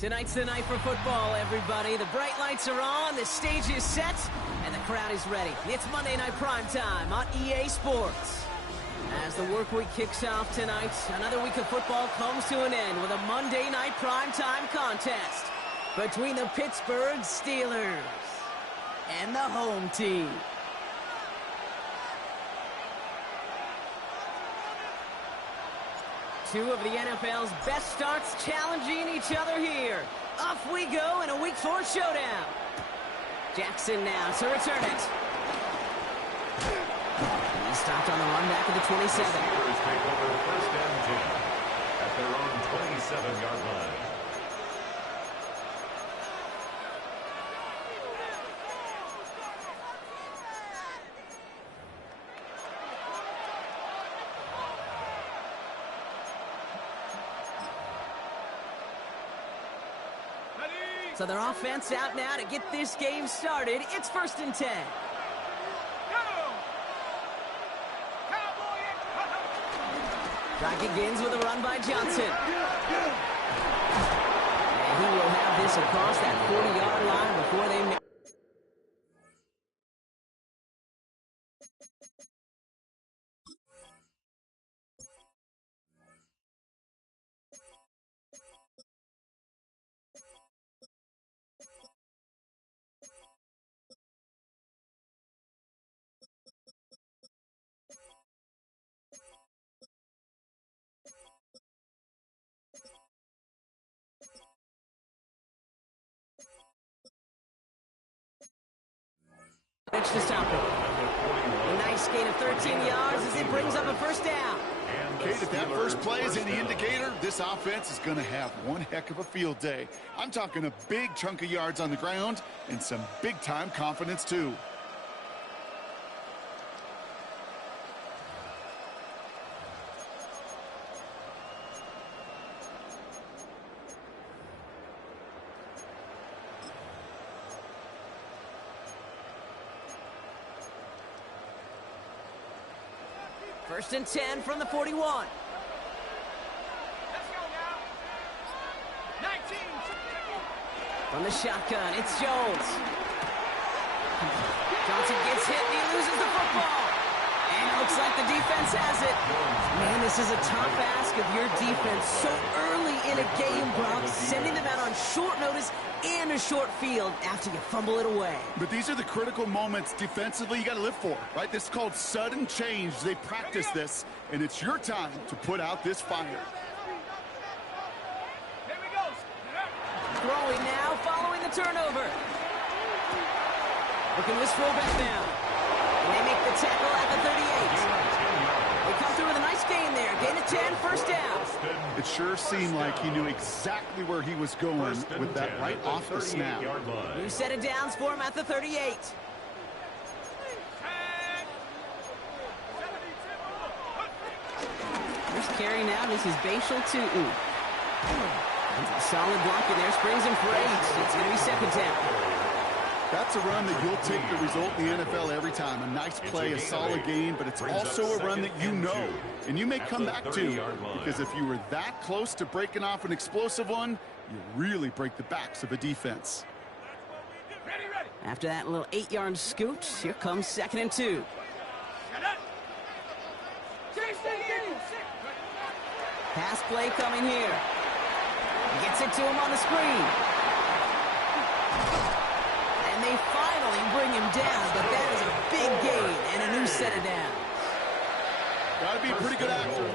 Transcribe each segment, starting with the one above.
Tonight's the night for football, everybody. The bright lights are on, the stage is set, and the crowd is ready. It's Monday Night Primetime on EA Sports. As the work week kicks off tonight, another week of football comes to an end with a Monday Night Primetime contest between the Pittsburgh Steelers and the home team. Two of the NFL's best starts challenging each other here. Off we go in a Week 4 showdown. Jackson now to return it. He stopped on the run back at the 27. Steelers take over first and 10 at their own 27-yard line. So their offense out now to get this game started. It's 1st and 10. Drive begins with a run by Johnson. And he will have this across that 40-yard line before they make. To stop it. A nice gain of 13 yards as it brings up a first down. Kate, if that first play is any indicator, this offense is going to have one heck of a field day. I'm talking a big chunk of yards on the ground and some big-time confidence, too. First and 10 from the 41. Let's go now. 19. From the shotgun, it's Jones. Johnson gets hit and he loses the football. And it looks like the defense has it. Man, this is a tough ask of your defense so early in a game, Brock, sending them out on short notice and a short field after you fumble it away. But these are the critical moments defensively you got to live for, right? This is called sudden change. They practice this, and it's your time to put out this fire. Here we go. Throwing now, following the turnover. Looking to throw back now. And they make the tackle at the 38. They come through with a nice gain there. Gain of 10, first down. It sure seemed like he knew exactly where he was going with that right off the snap. New set of downs for him at the 38. First carry now, this is Bashal Tootin. Solid block in there, springs him for 8. It's going to be second down. That's a run that you'll take the result in the NFL every time. A nice play, a solid gain, but it's also a run that you know, and you may come back to, because if you were that close to breaking off an explosive one, you really break the backs of a defense. After that little 8-yard scoot, here comes 2nd and 2. Pass play coming here. He gets it to him on the screen. And they finally bring him down, but that is a big gain and a new set of downs. Got to be a pretty good actor.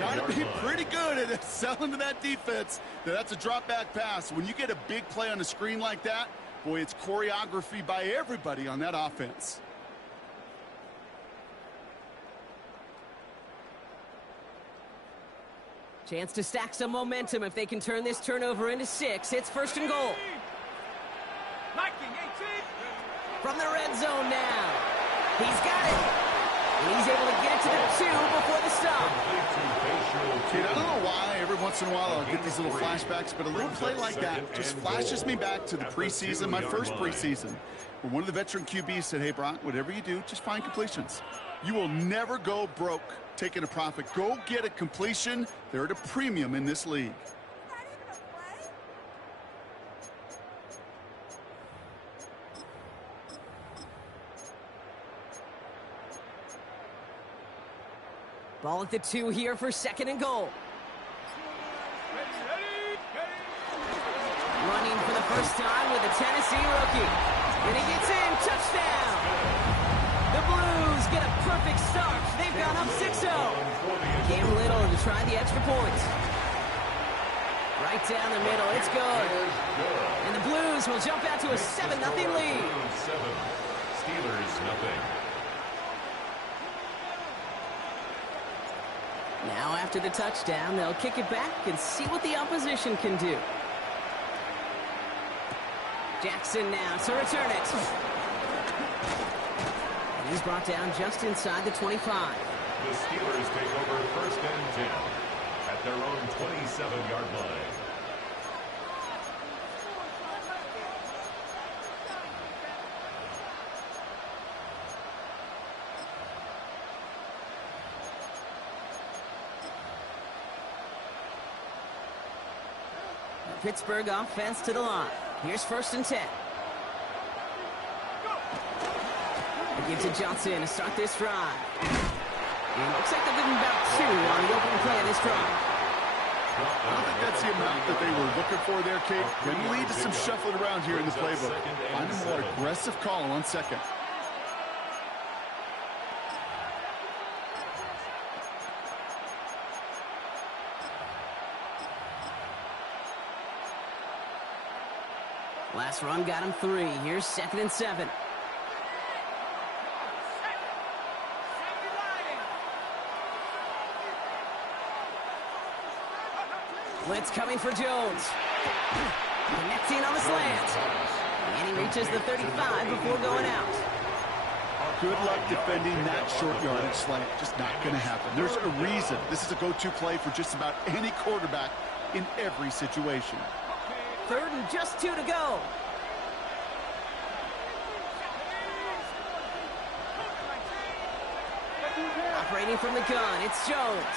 Got to be pretty good at selling to that defense. That's a drop-back pass. When you get a big play on a screen like that, boy, it's choreography by everybody on that offense. Chance to stack some momentum if they can turn this turnover into 6. It's 1st and goal. From the red zone now. He's got it. And he's able to get it to the 2 before the stop. Kid, I don't know why every once in a while I'll get these little flashbacks, but a little play like that just flashes me back to the preseason, my first preseason, where one of the veteran QBs said, hey, Brock, whatever you do, just find completions. You will never go broke taking a profit. Go get a completion. They're at a premium in this league. Ball at the 2 here for 2nd and goal. Running for the first time with a Tennessee rookie. And he gets in. Touchdown! The Blues get a perfect start. They've gone up 6-0. Cam Little to try the extra point. Right down the middle. It's good. And the Blues will jump out to a 7-0 lead. 7, Steelers nothing. Now after the touchdown, they'll kick it back and see what the opposition can do. Jackson now to return it. And he's brought down just inside the 25. The Steelers take over 1st and 10 at their own 27-yard line. Pittsburgh offense to the line. Here's 1st and 10. They give to Johnson to start this drive. And it looks like they're giving about 2 on the opening play of this drive. I don't think that's the amount that they were looking for there, Kate. Can lead to some shuffling around here in the playbook. Find a more aggressive call on 2nd. Last run got him 3. Here's 2nd and 7. Blitz coming for Jones. Connecting on the slant. And he reaches the 35 before going out. Good luck defending that short yardage slant. Just not going to happen. There's a reason this is a go-to play for just about any quarterback in every situation. 3rd and just 2 to go. Operating from the gun, it's Jones.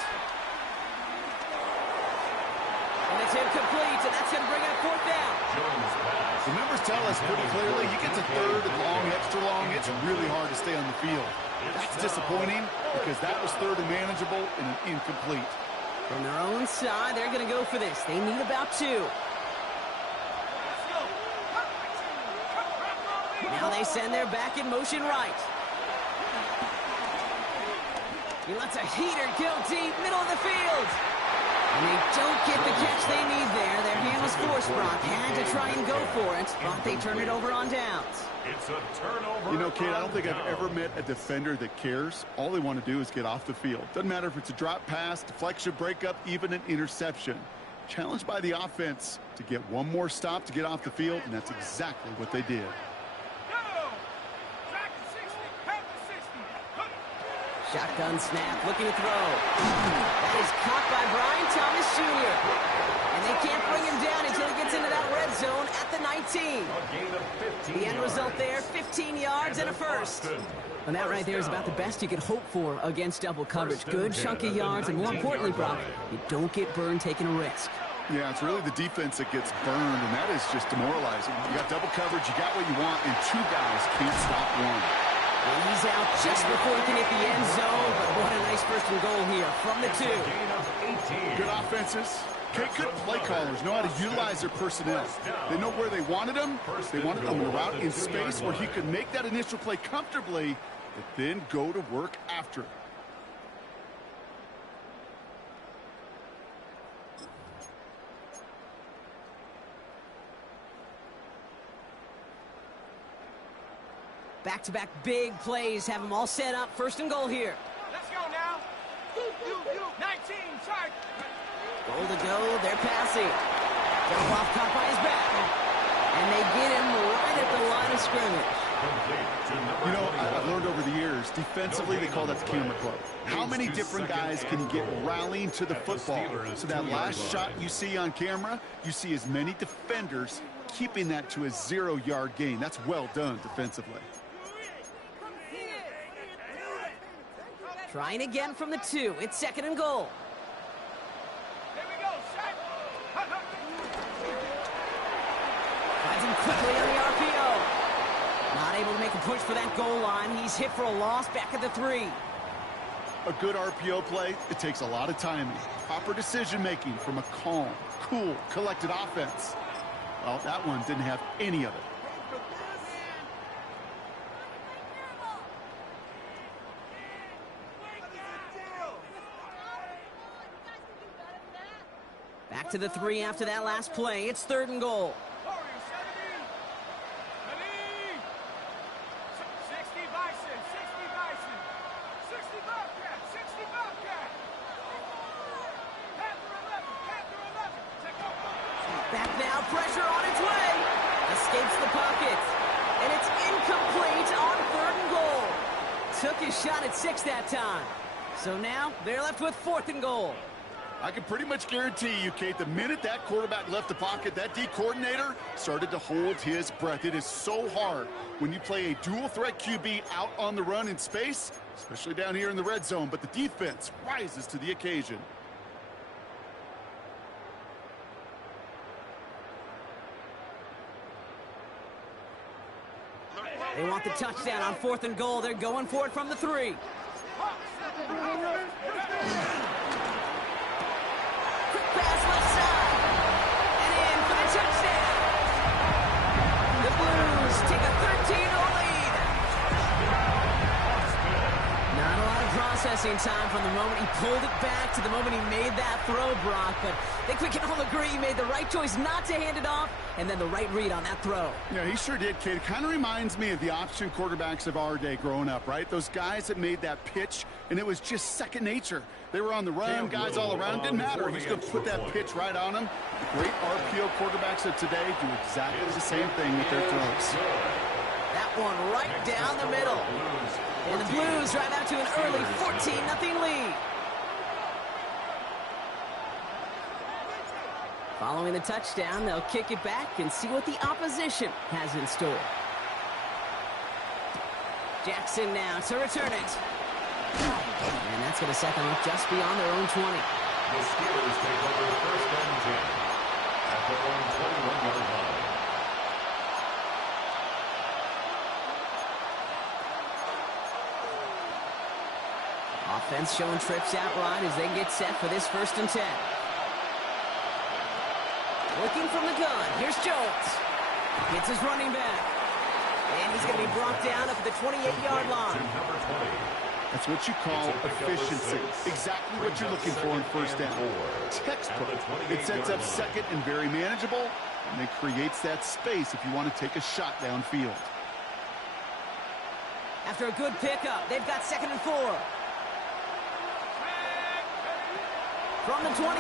And it's incomplete, and that's going to bring up 4th down. The numbers tell us pretty clearly, you get to 3rd and long, extra long, it's really hard to stay on the field. That's disappointing because that was 3rd and manageable and an incomplete. From their own side, they're going to go for this. They need about 2. Now they send their back in motion right. He lets a heater go deep, middle of the field. And they don't get the catch they need there. Their hand was forced, Brock. Had to try and go for it, but they turn it over on downs. It's a turnover. You know, Kate, I don't think I've ever met a defender that cares. All they want to do is get off the field. Doesn't matter if it's a drop pass, deflection, breakup, even an interception. Challenged by the offense to get one more stop to get off the field, and that's exactly what they did. Shotgun snap, looking to throw. That is caught by Brian Thomas Jr. And they can't bring him down until he gets into that red zone at the 19. The end result there, 15 yards and a 1st. And that right there is about the best you could hope for against double coverage. Good chunky yards, and more importantly, Brock, you don't get burned taking a risk. Yeah, it's really the defense that gets burned, and that is just demoralizing. You got double coverage, you got what you want, and 2 guys can't stop one. And he's out just before he can hit the end zone, but what a nice 1st and goal here from the 2. Good offenses. Good play callers know how to utilize their personnel. They know where they wanted them. They wanted them in a route in space where he could make that initial play comfortably, but then go to work after it. Back-to-back big plays have them all set up. 1st and goal here. Let's go now. 19, charge. Goal to go. They're passing. Jump off, caught by his back. And they get him right at the line of scrimmage. You know, I've learned over the years, defensively, they call that the camera club. How many different guys can get rallying to the football? So that last shot you see on camera, you see as many defenders keeping that to a 0-yard gain. That's well done defensively. Trying again from the 2. It's 2nd and goal. Here we go, shot. Finds him quickly on the RPO. Not able to make a push for that goal line. He's hit for a loss back at the 3. A good RPO play, it takes a lot of timing, proper decision-making from a calm, cool, collected offense. Well, that one didn't have any of it. Back to the 3 after that last play. It's 3rd and goal. 60 Bison, 60 Bison, 60 Bobcat, 60 Bobcat. Panther 11, take over. Back now, pressure on its way. Escapes the pocket. And it's incomplete on 3rd and goal. Took his shot at 6 that time. So now they're left with 4th and goal. I can pretty much guarantee you, Kate, the minute that quarterback left the pocket, that D coordinator started to hold his breath. It is so hard when you play a dual-threat QB out on the run in space, especially down here in the red zone, but the defense rises to the occasion. They want the touchdown on 4th and goal. They're going for it from the 3. Pass left side. And in for the touchdown. The Blues take a 13-0 lead. Not a lot of processing time from the moment he pulled it back to the moment he made that throw, Brock. But I think we can all agree he made the right choice not to hand it off, and then the right read on that throw. Yeah, he sure did, Kate. It kind of reminds me of the option quarterbacks of our day growing up, right? Those guys that made that pitch, and it was just second nature. They were on the run, guys all around. Didn't matter. He's going to put that pitch right on them. The great RPO quarterbacks of today do exactly the same thing with their throws. That one right down the middle. And the Blues drive out to an early 14-0 lead. Following the touchdown, they'll kick it back and see what the opposition has in store. Jackson now to return it. And that's going to set them up just beyond their own 20. The Steelers take over 1st and 10 at their own 21-yard line. Offense showing trips out right as they get set for this 1st and 10. Looking from the gun. Here's Jones. Hits his running back. And he's going to be brought down up at the 28-yard line. That's what you call efficiency. Exactly what you're looking for in 1st down. Textbook. It sets up 2nd and very manageable, and it creates that space if you want to take a shot downfield. After a good pickup, they've got 2nd and 4. From the 28.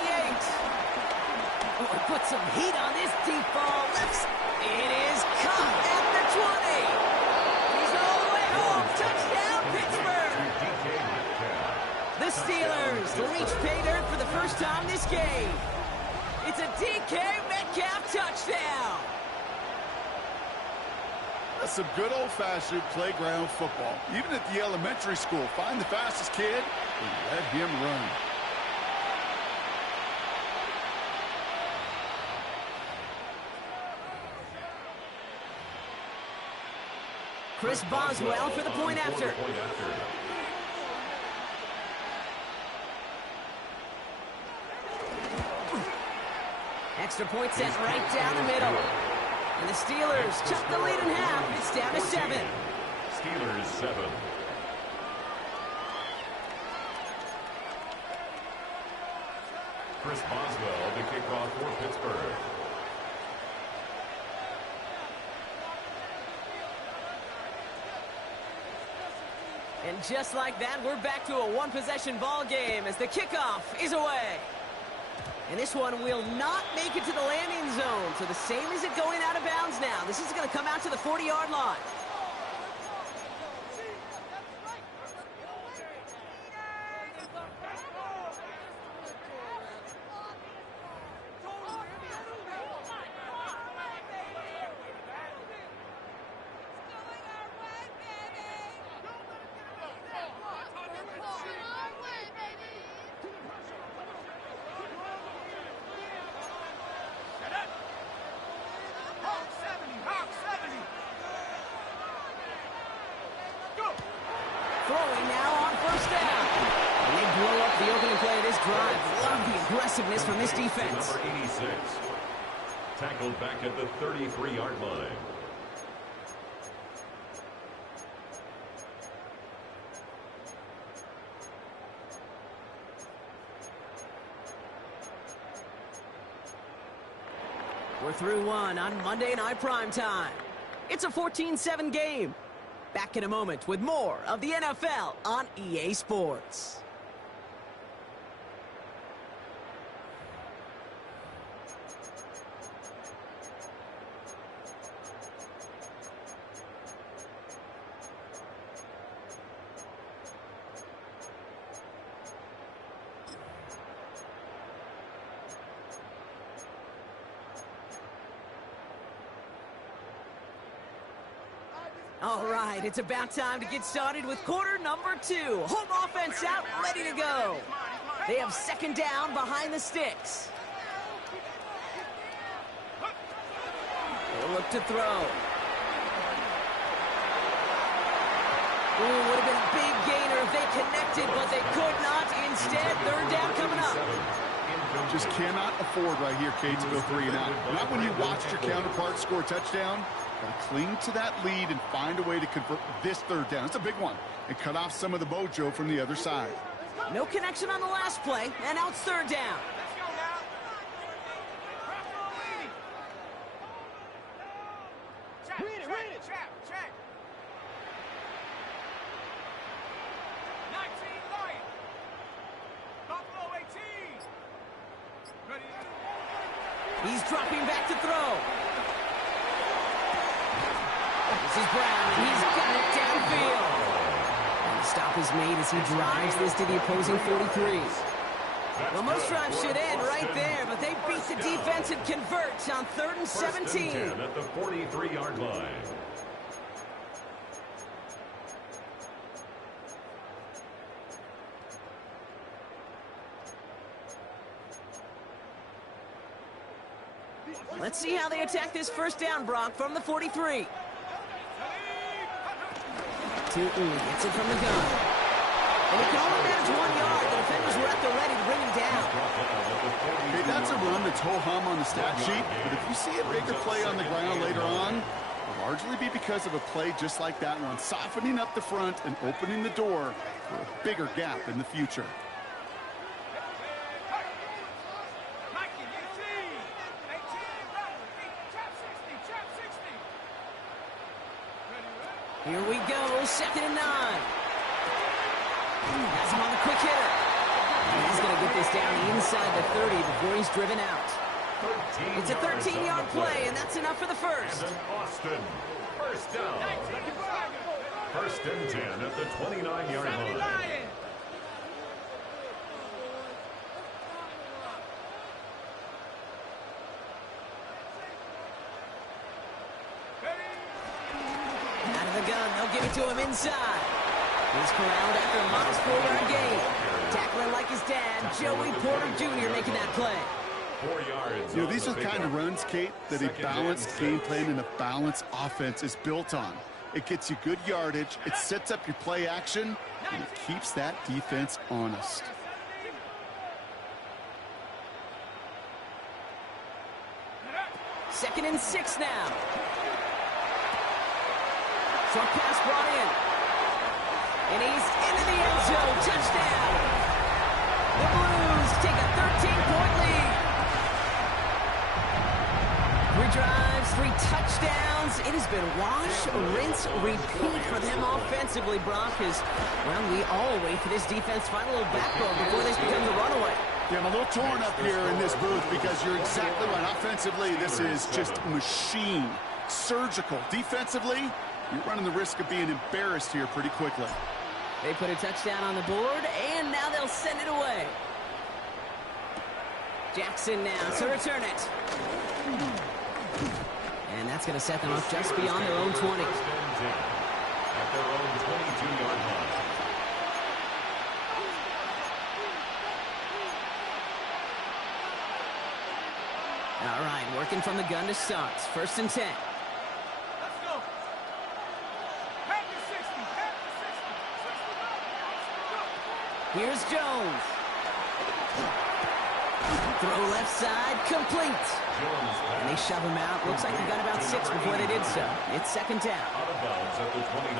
Oh, put some heat on this deep ball. It is caught at the 20. He's all the way home. Touchdown, Pittsburgh. The Steelers reach pay dirt for the first time this game. It's a DK Metcalf touchdown. That's some good old-fashioned playground football. Even at the elementary school, find the fastest kid and let him run. Chris Boswell for the point after. Extra point sent right down the middle. And the Steelers chop the lead in half. It's down to 7. Steelers 7. Chris Boswell to kick off for Pittsburgh. And just like that, we're back to a one-possession ball game as the kickoff is away. And this one will not make it to the landing zone. So the same as it going out of bounds now. This is going to come out to the 40-yard line. the opening play of this drive. Love the aggressiveness from this defense. Number 86. Tackled back at the 33-yard line. We're through one on Monday Night Primetime. It's a 14-7 game. Back in a moment with more of the NFL on EA Sports. All right, it's about time to get started with quarter number 2. Home offense out, ready to go. They have second down behind the sticks. They'll look to throw. Ooh, would have been a big gainer if they connected, but they could not. Instead, third down coming up. Just cannot afford right here, Kate, to go 3 and out. Not when you watched your counterpart score a touchdown. Got to cling to that lead and find a way to convert this third down. It's a big one. And cut off some of the mojo from the other side. No connection on the last play, and now it's third down. Let's go now. Check. 19 Lion. Buffalo 18. Ready. He's dropping back to throw. This is Brown, and he's got it downfield. And the stop is made as he drives this to the opposing 43. Well, most drives should end right there, but they beat the defense and convert on 3rd and 17. At the 43-yard line. Let's see how they attack this first down, Brock, from the 43. Gets it from the gun. And he can only manage 1 yard. The defenders were at the ready to bring him down. Hey, that's a run that's ho-hum on the stat sheet, but if you see a bigger play on the ground later on, it'll largely be because of a play just like that one, softening up the front and opening the door for a bigger gap in the future. Here we go, 2nd and 9. Has him on the quick hitter. And he's going to get this down inside the 30 before he's driven out. It's a 13-yard play, and that's enough for the first. And Austin, first down. 1st and 10 at the 29-yard line. They'll give it to him inside. He's corralled after a modest 4-yard gain. Tackling like his dad, Joey Porter Jr. making that play. 4 yards. You know, these are the kind of runs, Kate, that a balanced game plan and a balanced offense is built on. It gets you good yardage, it sets up your play action, and it keeps that defense honest. Second and 6 now. Short pass brought in. And he's into the end zone. Touchdown. The Blues take a 13-point lead. 3 drives, 3 touchdowns. It has been wash, rinse, repeat for them offensively, Brock, as, well, we all wait for this defense to find a little backbone before this becomes a runaway. Yeah, I'm a little torn up here in this booth because you're exactly right. Offensively, this is just machine. Surgical. Defensively, you're running the risk of being embarrassed here pretty quickly. They put a touchdown on the board, and now they'll send it away. Jackson now to return it. And that's going to set them up just beyond their own 20. At their own 22-yard line. All right, working from the gun to start. 1st and 10. Let's go. Head to 60. Here's Jones. Throw left side, complete. And they shove him out. Looks like he got about 6 before they did so. It's second down.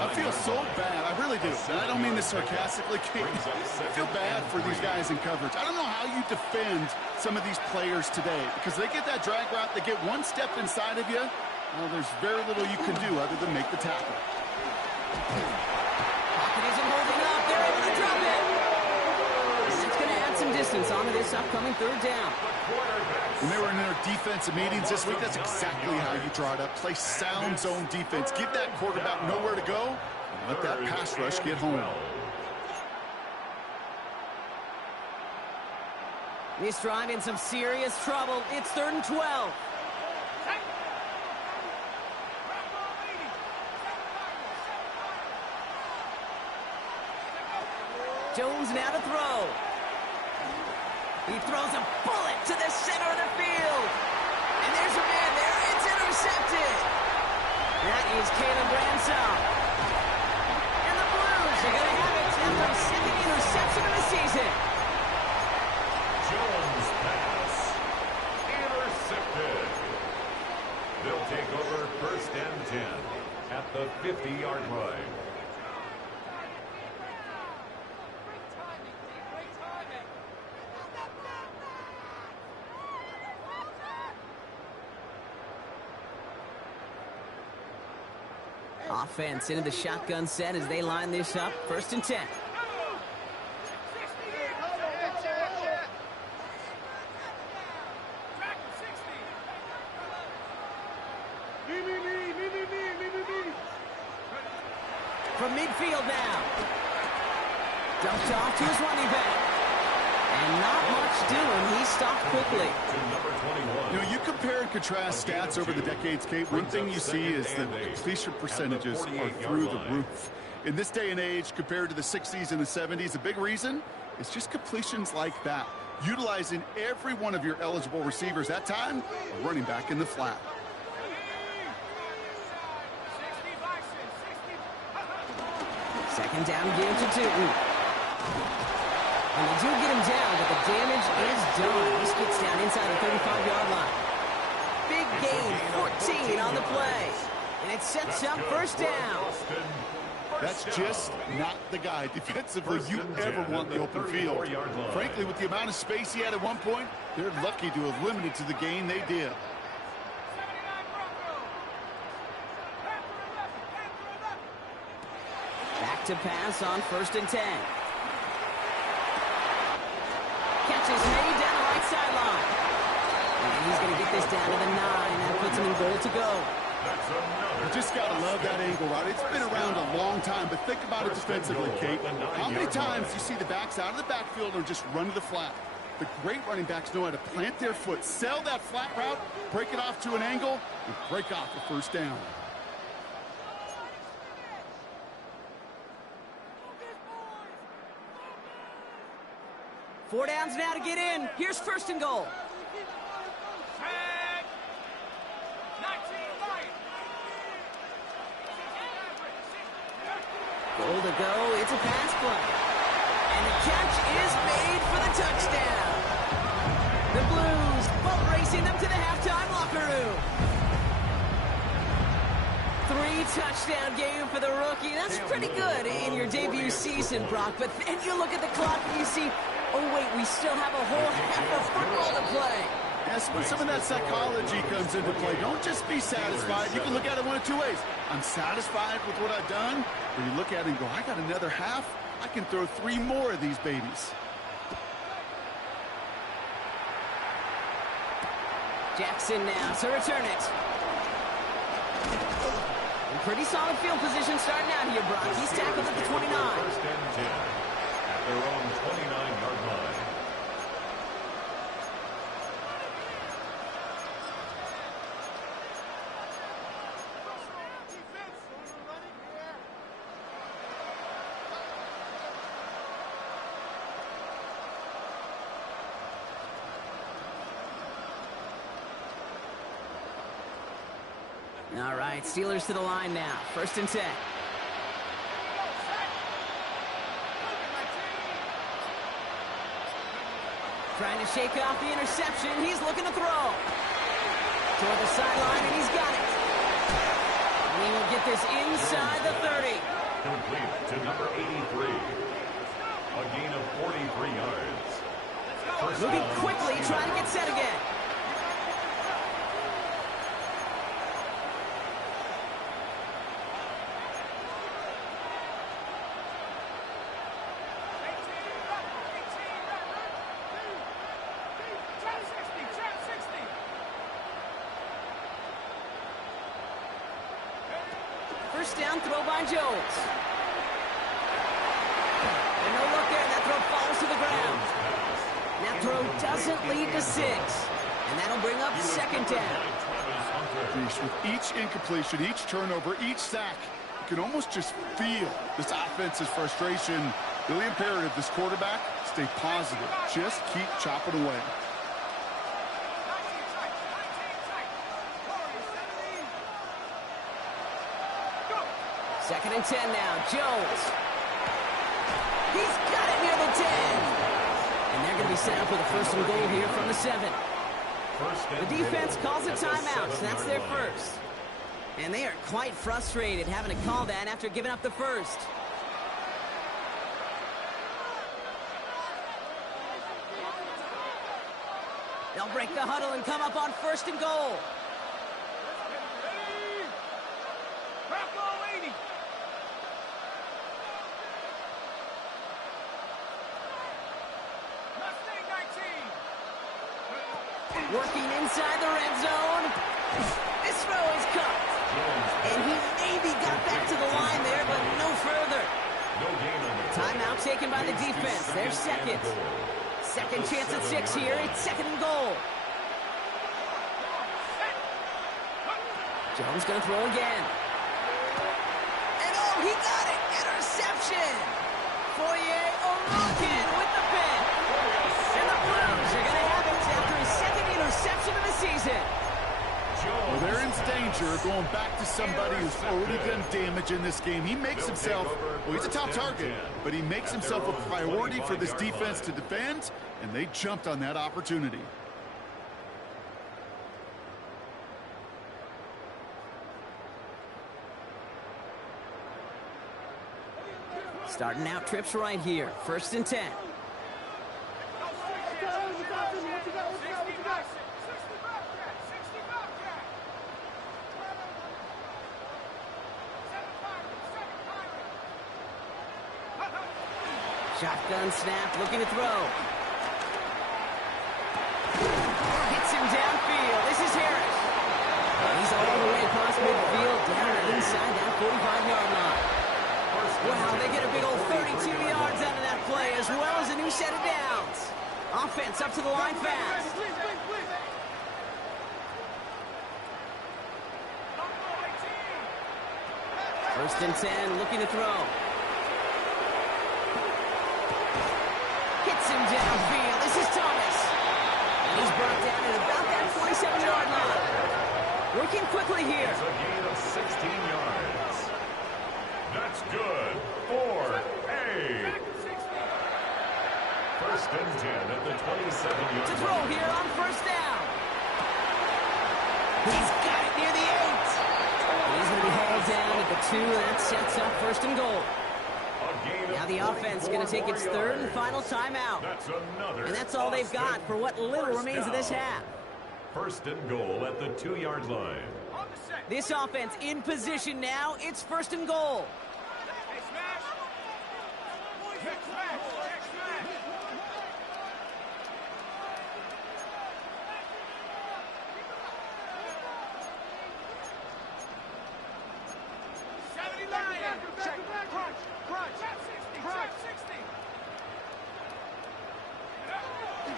I feel so bad. I really do. And I don't mean this sarcastically. I feel bad for these guys in coverage. I don't know how you defend some of these players today because they get that drag route, they get one step inside of you. Well, there's very little you can do other than make the tackle. Pocket isn't holding up. They're able to drop it. It's going to add some distance onto this upcoming third down. When they were in their defensive meetings this week, that's exactly how you draw it up. Play sound zone defense. Give that quarterback nowhere to go. And let that pass rush get home. This drive in some serious trouble. It's 3rd and 12. Jones now to throw. He throws a bullet to the center of the field. And there's a man there. It's intercepted. That is Caleb Ransom. And the Blues are going to have it. That's their second interception of the season. Jones pass. Intercepted. They'll take over 1st and 10 at the 50-yard line. Offense into the shotgun set as they line this up. 1st and 10. From midfield now. Dumped off to his running back. And not much doing. He stopped quickly. You know, you compare and contrast stats over the decades, Kate. One thing you see is the completion percentages are through the roof. In this day and age, compared to the 60s and the 70s, a big reason is just completions like that. Utilizing every one of your eligible receivers. That time, a running back in the flat. Second down, give to Tootin. And they do get him down, but the damage is done. This gets down inside the 35-yard line. Big gain, 14 on the play. And it sets up 1st down. That's just not the guy defensively you ever want in the open field. Frankly, with the amount of space he had at one point, they're lucky to have limited to the gain they did. Back to pass on 1st and 10. Catch is made down the right sideline. And he's going to get this down to the 9. That puts him in goal to go. You just got to love that angle, right? It's been around a long time, but think about it defensively, Kate. How many times do you see the backs out of the backfield or just run to the flat? The great running backs know how to plant their foot, sell that flat route, break it off to an angle, and break off the 1st down. Four downs now to get in. Here's 1st and goal. Goal to go. It's a pass play. And the catch is made for the touchdown. The Blues boat racing them to the halftime locker room. 3-touchdown game for the rookie. That's pretty good in your debut season, Brock. But then you look at the clock and you see, oh, wait, we still have a whole half of football to play. Yes, but some of that psychology comes into play. Don't just be satisfied. You can look at it one of 2 ways. I'm satisfied with what I've done. Or you look at it and go, I got another half. I can throw 3 more of these babies. Jackson now to return it. In pretty solid field position starting out here, Brock. He's tackled at the 29. 1st and 10 at their own 29-yard line. All right, Steelers to the line now. 1st and 10. Trying to shake off the interception. He's looking to throw. Toward the sideline, and he's got it. And he will get this inside the 30. Complete to number 83. A gain of 43 yards. Moving quickly, trying to get set again. First down throw by Jones. And no look there. That throw falls to the ground. That throw doesn't lead to 6. And that'll bring up second down. With each incompletion, each turnover, each sack, you can almost just feel this offense's frustration. Really imperative this quarterback stay positive. Just keep chopping away. Second and 10 now. Jones. He's got it near the 10. And they're going to be set up with a first and goal here from the 7. The defense calls a timeout, so that's their first. And they are quite frustrated having to call that after giving up the first. They'll break the huddle and come up on first and goal. Working inside the red zone. This throw is caught. And he maybe got back to the line there, but no further. Timeout taken by the defense. Their second. Second chance at 6 here. It's second and goal. Jones going to throw again. And oh, he got it. Interception. O'Rourke with the pick. And the Blues are going to have it after his second interception of the season. Well, they're in danger going back to somebody who's already done damage in this game. He makes himself, well, he's a top target, but he makes himself a priority for this defense to defend, and they jumped on that opportunity. Starting out trips right here. First and 10. Shotgun snap, looking to throw. Hits him downfield. This is Harris. He's all the way across midfield, down inside that 45-yard line. Wow, they get a big old 32 yards out of that play, as well as a new set of downs. Offense up to the line fast. First and 10, looking to throw. Hits him downfield. This is Thomas. And he's brought down at about that 47-yard line. Working quickly here. It's a gain of 16 yards. That's good for a first and 10 at the 27-yard line. To throw here on first down. He's got it near the 8. And he's going to be hauled down at the 2. That sets up first and goal. Now the offense is going to take its third and final timeout. And that's all they've got for what little remains of this half. First and goal at the 2-yard line. This offense in position now. It's first and goal.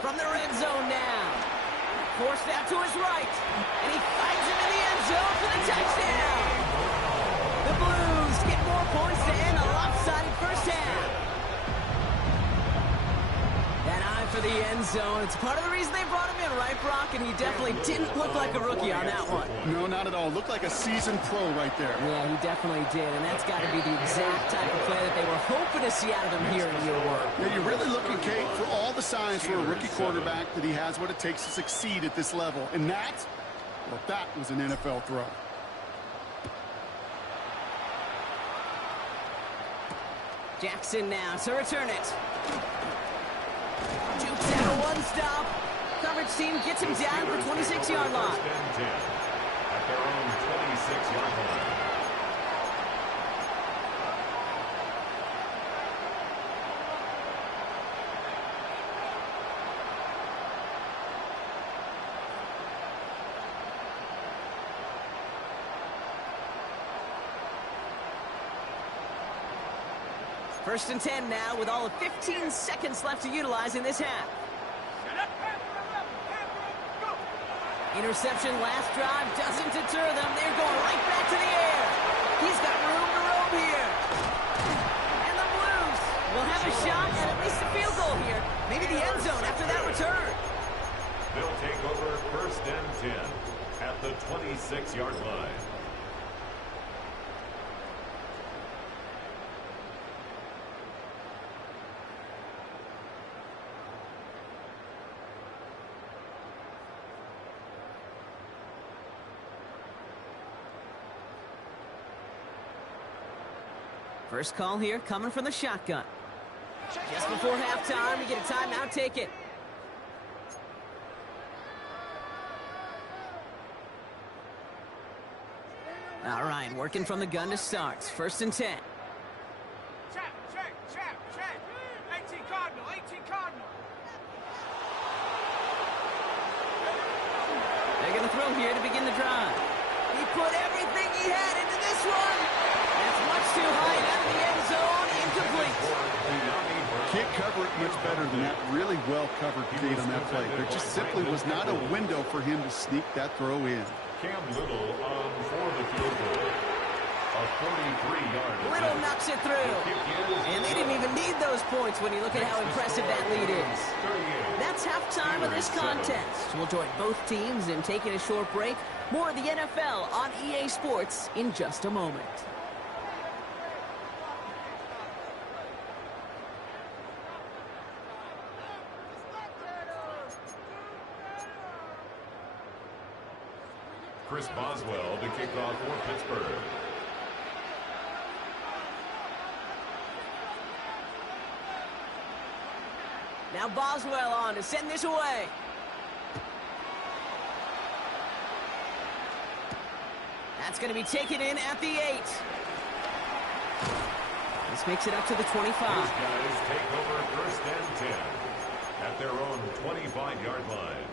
From the red zone now. Forced out to his right. And he finds him in the end zone for the touchdown. The Blues get more points to end a lopsided first half. That for the end zone. It's part of the reason they brought him in, right, Brock? And he definitely didn't look like a rookie on that one. No, not at all. Looked like a seasoned pro right there. Yeah, he definitely did, and that's got to be the exact type of play that they were hoping to see out of him here in year one. Yeah, you're really looking, Kate, for all the signs for a rookie quarterback that he has what it takes to succeed at this level. And that, well, that was an NFL throw. Jackson now to return it. Jukes out a one-stop. Coverage team gets him down at the 26-yard line. First and 10 at their own 26-yard line. First and 10 now with all of 15 seconds left to utilize in this half. Interception last drive doesn't deter them. They're going right back to the air. He's got room to roam here. And the Blues will have a shot at least a field goal here. Maybe the end zone after that return. They'll take over first and 10 at the 26-yard line. First call here coming from the shotgun. Just before halftime, we get a timeout, take it. All right, working from the gun to start. First and 10. Check. 18 Cardinal, 18 Cardinal. They're going to throw here to begin the drive. He put everything he had into this one. That's much too high and out of the end zone. Incomplete. Can't cover it much better than that. Really well covered, Kate, on that play. There just simply was not a window for him to sneak that throw in. Cam Little on for the field goal. A 43-yard. Little knocks it through. And they didn't even need those points when you look at how impressive that lead is. That's halftime of this contest. We'll join both teams in taking a short break. More of the NFL on EA Sports in just a moment. Chris Boswell to kick off for Pittsburgh. Now Boswell on to send this away. That's going to be taken in at the 8. This makes it up to the 25. These guys take over first and 10 at their own 25-yard line.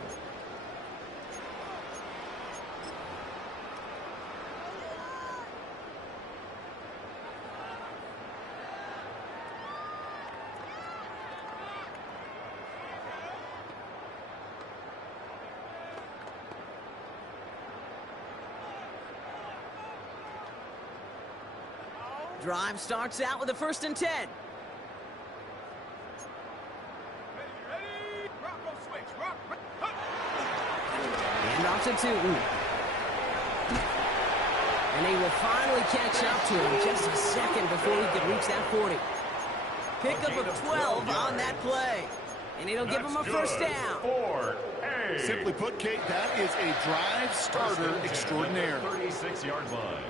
Drive starts out with a first and 10. Ready? Rocco switch. And off to Tootin. And they will finally catch up to him just a second before he could reach that 40. Pickup of 12 on that play. And it'll give him a first down. Simply put, Kate, that is a drive starter extraordinaire. 36-yard line.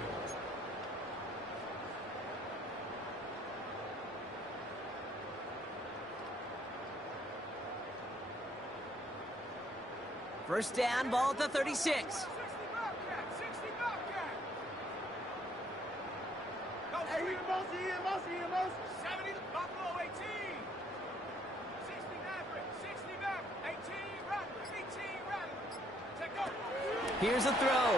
First down, ball at the 36. 60 Bobcat. Hey, he the most. 70 Buffalo 18. 60 Maverick. 60 Maverick. 18 Rattler. 18 Rattler. Check go. Here's a throw.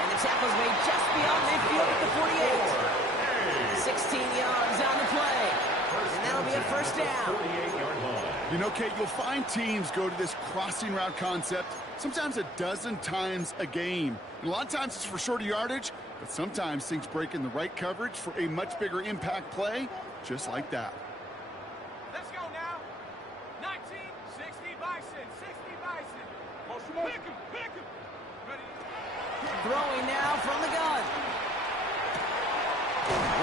And the tackle's made just beyond midfield at the 48. 16 yards on the play. And that'll be a first down. 48-yard line. You know, Kate, you'll find teams go to this crossing route concept sometimes a dozen times a game. And a lot of times it's for shorter yardage, but sometimes things break in the right coverage for a much bigger impact play, just like that. Pick him. Ready? Throwing now from the gun.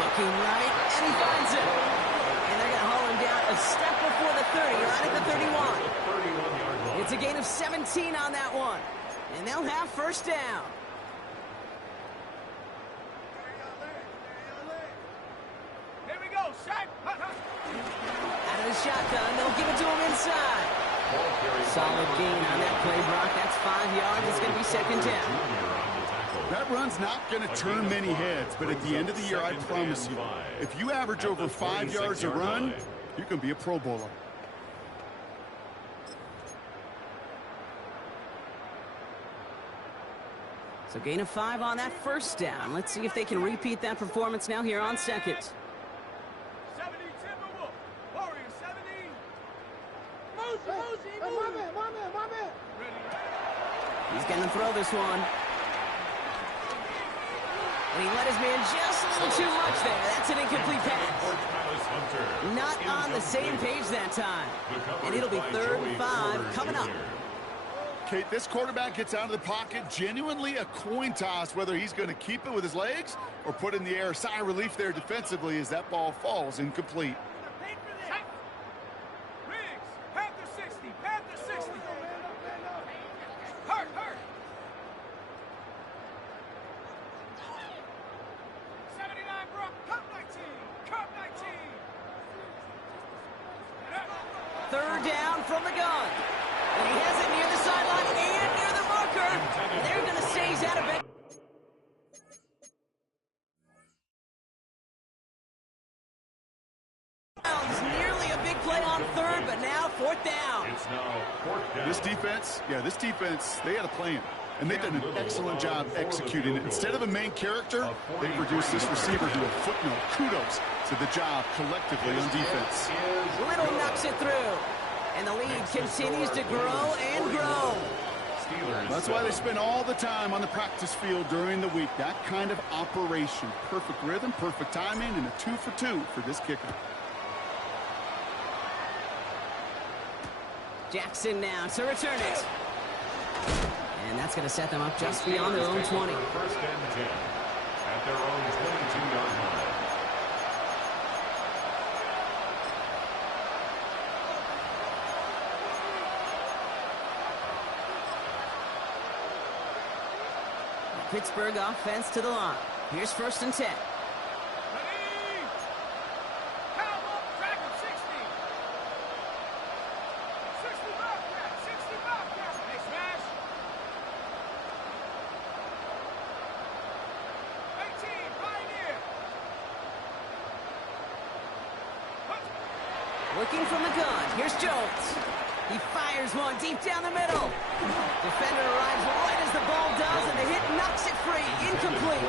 Looking right, and he finds it. And they're going to haul him down a step before the 30, right at the 31. 31-yard line. It's a gain of 17 on that one. And they'll have first down. Here we go, Shaq. Out of the shotgun, they'll give it to him inside. Solid gain on that play, Brock. That's 5 yards. It's going to be second down. That run's not going to turn many heads, but at the end of the year, I promise you, if you average over 5 yards a run, you can be a Pro Bowler. So gain of 5 on that first down. Let's see if they can repeat that performance now here on second. 70 Timberwolf. Warrior 70. Ready? He's going to throw this one. And he let his man just a little too much there. That's an incomplete pass. Not on the same page that time. And it'll be 3rd and 5 coming up. Kate, this quarterback gets out of the pocket, genuinely a coin toss whether he's going to keep it with his legs or put in the air. Sigh of relief there defensively as that ball falls incomplete. Riggs. Panther 60. Panther 60. Hurt. 79, bro. Cup 19. Cup 19. 3rd down from the gun. And he has it near the sideline and near the marker. And they're going to say he's out of it. Nearly a big play on 3rd, but now 4th down. It's now 4th down. This defense, they had a plan. And they've done an excellent job executing it. Instead of a main character, they produced this receiver who a footnote. Kudos to the job collectively on defense. Little knocks it through. And the lead continues to grow and grow. That's why they spend all the time on the practice field during the week. That kind of operation. Perfect rhythm, perfect timing, and a 2 for 2 for this kicker. Jackson now to return it. And that's going to set them up just beyond their own 20. 1st and 10 at their own 22-yard line. Pittsburgh offense to the line. Here's 1st and 10. Ready? Cowboy, track him, 60. 60 Bobcat, 60 Bobcat. Hey, smash. 18, Pioneer. Looking from the gun. Here's Jones. He fires one deep down the middle. Defender arrives right as the ball does, and the hit knocks it free. Incomplete.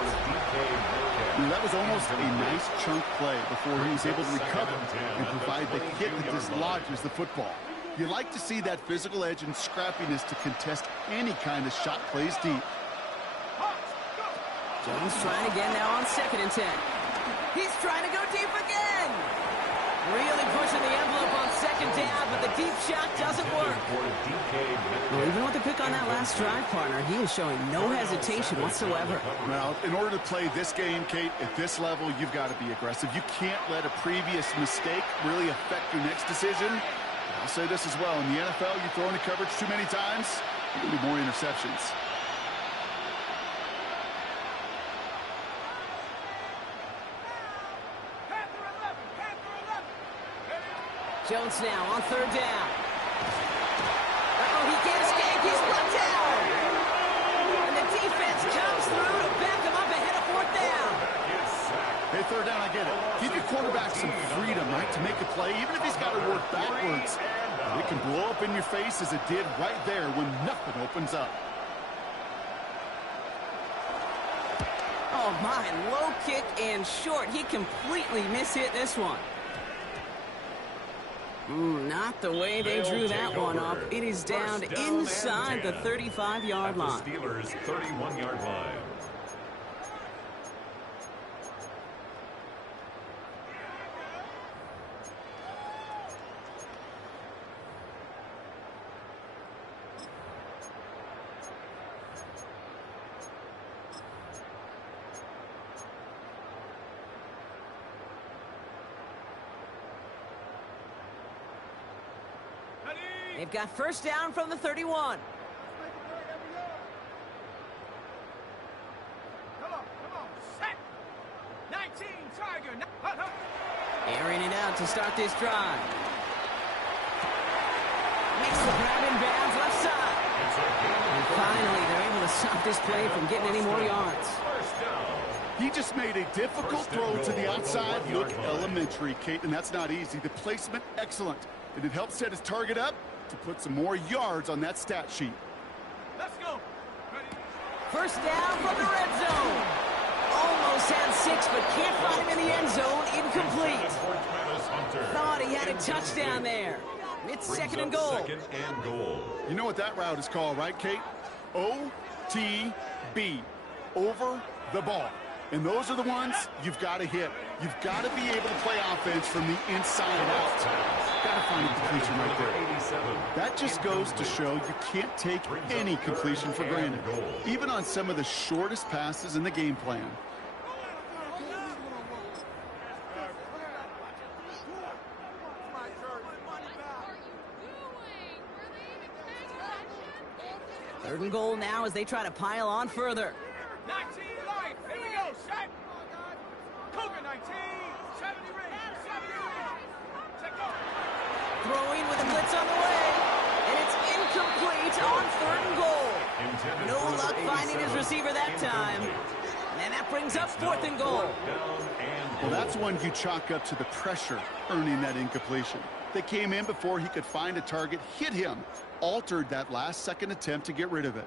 That was almost a nice chunk play before he was able to recover and provide the hit that dislodges the football. You like to see that physical edge and scrappiness to contest any kind of shot plays deep. Jones trying again now on 2nd and 10. He's trying to go deep again. Really pushing the envelope on 2nd down, but the deep shot doesn't work. Well, even with the pick on that last drive, partner, he was showing no hesitation whatsoever. Well, in order to play this game, Kate, at this level, you've got to be aggressive. You can't let a previous mistake really affect your next decision. I'll say this as well. In the NFL, you throw into coverage too many times, you're going to be more interceptions. Jones now on 3rd down. Uh-oh, he can't escape. He's brought down. And the defense comes through to back him up ahead of 4th down. Hey, 3rd down, I get it. Give your quarterback some freedom, right, to make a play, even if he's got to work backwards. It can blow up in your face as it did right there when nothing opens up. Oh, my, low kick and short. He completely mishit this one. Not the way they drew that one up. It is down inside the 35-yard line. The Steelers' 31-yard line. They've got first down from the 31. Come on, set. 19, Tiger. Airing it out to start this drive. Makes the grab in bounds left side. And finally, they're able to stop this play from getting any more yards. He just made a difficult throw to the outside. Look elementary, Kate, and that's not easy. The placement, excellent. And it helped set his target up to put some more yards on that stat sheet. Let's go. Ready? First down from the red zone. Almost had 6, but can't find him in the end zone. Incomplete. Thought he had a touchdown there. It's second and goal. You know what that route is called, right, Kate? OTB, over the ball. And those are the ones you've got to hit. You've got to be able to play offense from the inside out. Got to find a completion right there. That just goes to show you can't take any completion for granted, even on some of the shortest passes in the game plan. Third and goal now as they try to pile on further. 19 life. Here we go. Set. Cougar 19. 70 ring. 70 ring. Check go. Throwing with a blitz on the way. And it's incomplete on third and goal. No luck finding his receiver that time. And that brings up fourth and goal. Well, that's one you chalk up to the pressure earning that incompletion. They came in before he could find a target, hit him, altered that last-second attempt to get rid of it.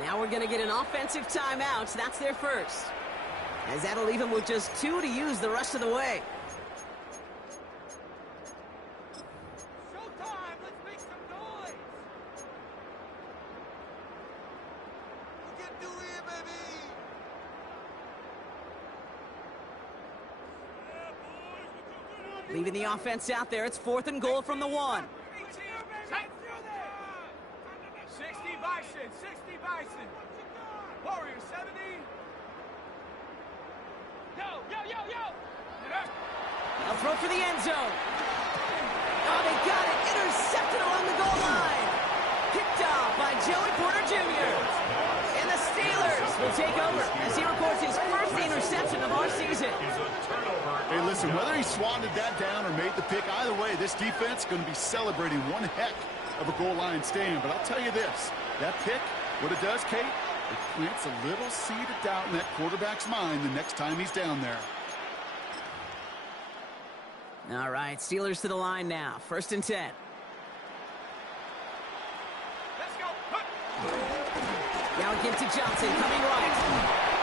Now we're going to get an offensive timeout. That's their first. As that'll leave him with just 2 to use the rest of the way. Showtime. Let's make some noise. We can do it, baby. Leaving the offense out there. It's fourth and goal from the 1. 60 Bison. 60 Bison. Warrior 70. Yo. A throw for the end zone. Oh, they got it. Intercepted along the goal line. Picked off by Joey Porter Jr. And the Steelers will take over as he records his first interception of our season. Hey, listen, whether he swatted that down or made the pick, either way, this defense is going to be celebrating one heck of a goal line stand. But I'll tell you this, that pick, what it does, Kate, it plants a little seed of doubt in that quarterback's mind the next time he's down there. All right, Steelers to the line now. First and 10. Let's go. Now a give to Johnson, coming right.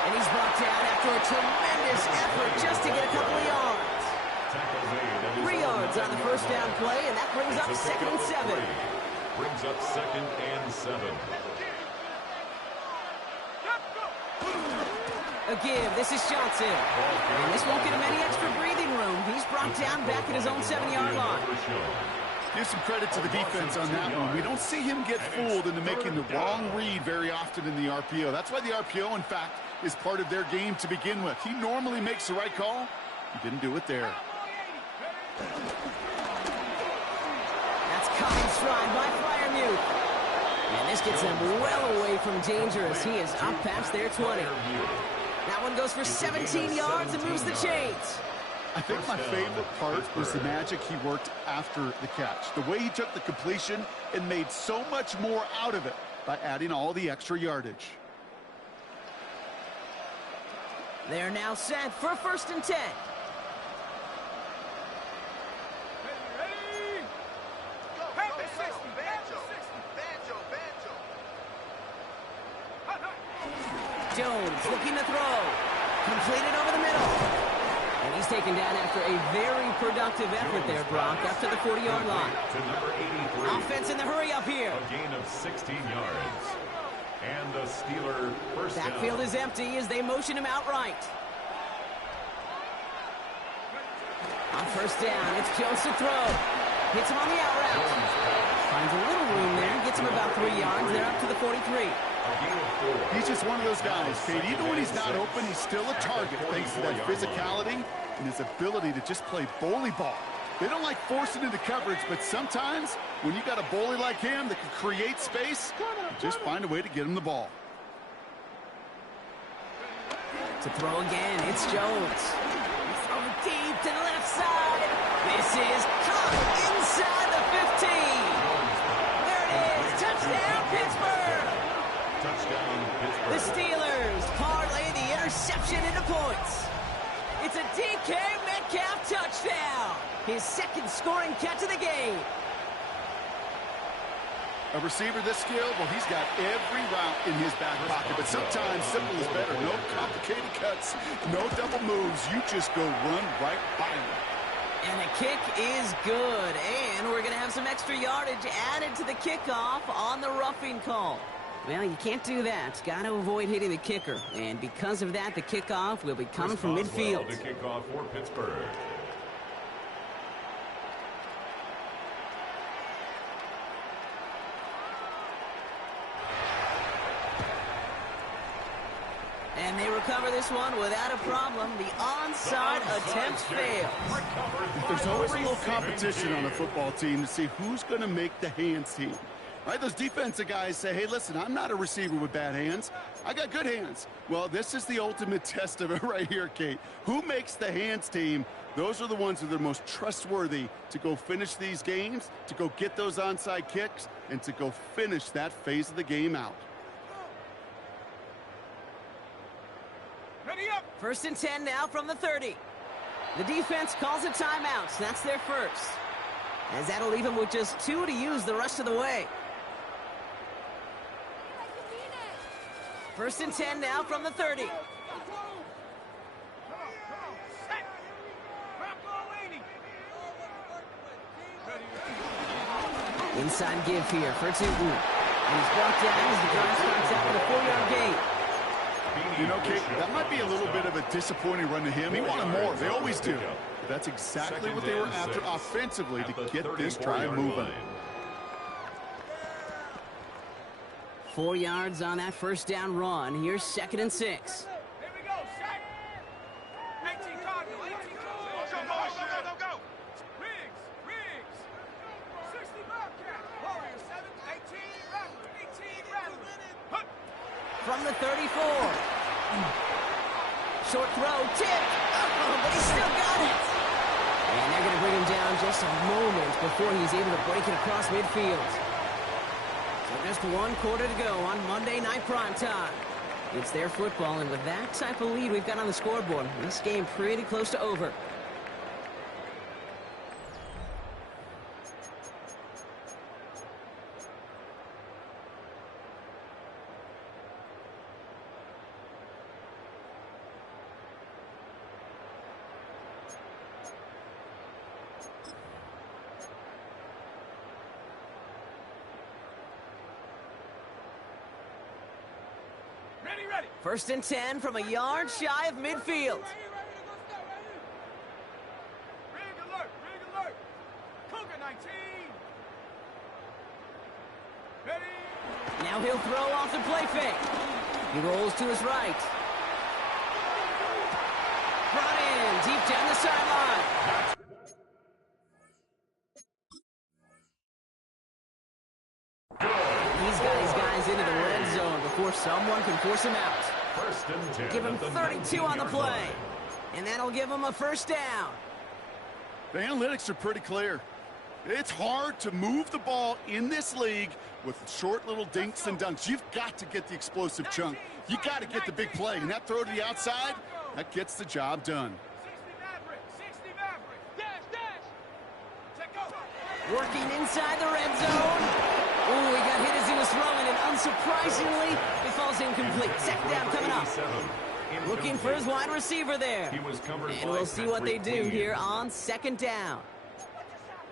And he's brought down after a tremendous effort just to get a couple of yards. 3 yards on the first down play, and that brings up second and 7. Brings up second and 7. A give, this is Johnson. And this won't get him any extra breathing room. He's brought down back at his own 7-yard line. Give some credit to the defense on that one. We don't see him get fooled into making the wrong read very often in the RPO. That's why the RPO, in fact, is part of their game to begin with. He normally makes the right call. He didn't do it there. That's caught in stride by Freiermuth. And this gets him well away from danger as he is up past their 20. That one goes for 17 yards and moves the chains. I think my favorite part was the magic he worked after the catch. The way he took the completion and made so much more out of it by adding all the extra yardage. They're now set for first and 10. Ready? Go. 60. Jones looking to throw. Completed over the middle. And he's taken down after a very productive effort there, Brock, up to the 40-yard line. Offense in the hurry up here. A gain of 16 yards. And the Steeler first down. Backfield is empty as they motion him outright. On first down, it's Jones to throw. Hits him on the out route. Finds a little room there. Gets him about 3 yards. They're up to the 43. He's just one of those guys, Kate. Even when he's not open, he's still a target thanks to that physicality and his ability to just play bully ball. They don't like forcing into coverage, but sometimes when you got a bully like him that can create space, you just find a way to get him the ball. To throw again, it's Jones. Throw deep to the left side. This is caught inside the 15. There it is. Touchdown, Pittsburgh. Touchdown, Pittsburgh. The Steelers parlay the interception into points. It's a DK Metcalf touchdown. His second scoring catch of the game. A receiver this skilled, well, he's got every route in his back pocket, but sometimes simple is better. No complicated cuts, no double moves. You just go run right by him. And the kick is good. And we're going to have some extra yardage added to the kickoff on the roughing call. Well, you can't do that. Got to avoid hitting the kicker. And because of that, the kickoff will be coming from midfield. The kickoff for Pittsburgh. And they recover this one without a problem. The onside attempt fails. There's always a little competition on a football team to see who's going to make the hands team. Right? Those defensive guys say, hey, listen, I'm not a receiver with bad hands. I got good hands. Well, this is the ultimate test of it right here, Kate. Who makes the hands team? Those are the ones that are most trustworthy to go finish these games, to go get those onside kicks, and to go finish that phase of the game out. Ready up. 1st and 10 now from the 30. The defense calls a timeout. That's their first. As that'll leave them with just 2 to use the rest of the way. 1st and 10 now from the 30. Inside give here for Newton. And he's brought down as the drive starts out with a 4-yard gain. You know, Kate, that might be a little bit of a disappointing run to him. He wanted more. They always do. But that's exactly what they were after offensively to get this drive moving. 4 yards on that first down run. Here's 2nd and 6. Here we go, set. 18 Cardinal, 18 Cardinal. Go. Riggs. 60 Bobcat. Warrior 7, 18 Rattler. From the 34. Short throw, tipped. Oh, but he still got it. And they're going to bring him down just a moment before he's able to break it across midfield. So just 1 quarter to go on Monday Night Primetime. It's their football, and with that type of lead we've got on the scoreboard, this game pretty close to over. Ready. 1st and 10 from a yard shy of midfield. Rig alert. Cougar 19. Ready. Now he'll throw off the play fake. He rolls to his right. Brought in deep down the sideline. He's got his guys into the red zone before someone can force him out. 1st and 10. Give him 32 on the play. And that'll give him a first down. The analytics are pretty clear. It's hard to move the ball in this league with short little dinks and dunks. You've got to get the explosive chunk. You got to get the big play. And that throw to the outside, that gets the job done. 60 Maverick. Dash. Check out. Working inside the red zone. Oh, he got hit as he was throwing, and unsurprisingly, it falls incomplete. 2nd down coming up. Looking for his wide receiver there. And we'll see what they do here on 2nd down.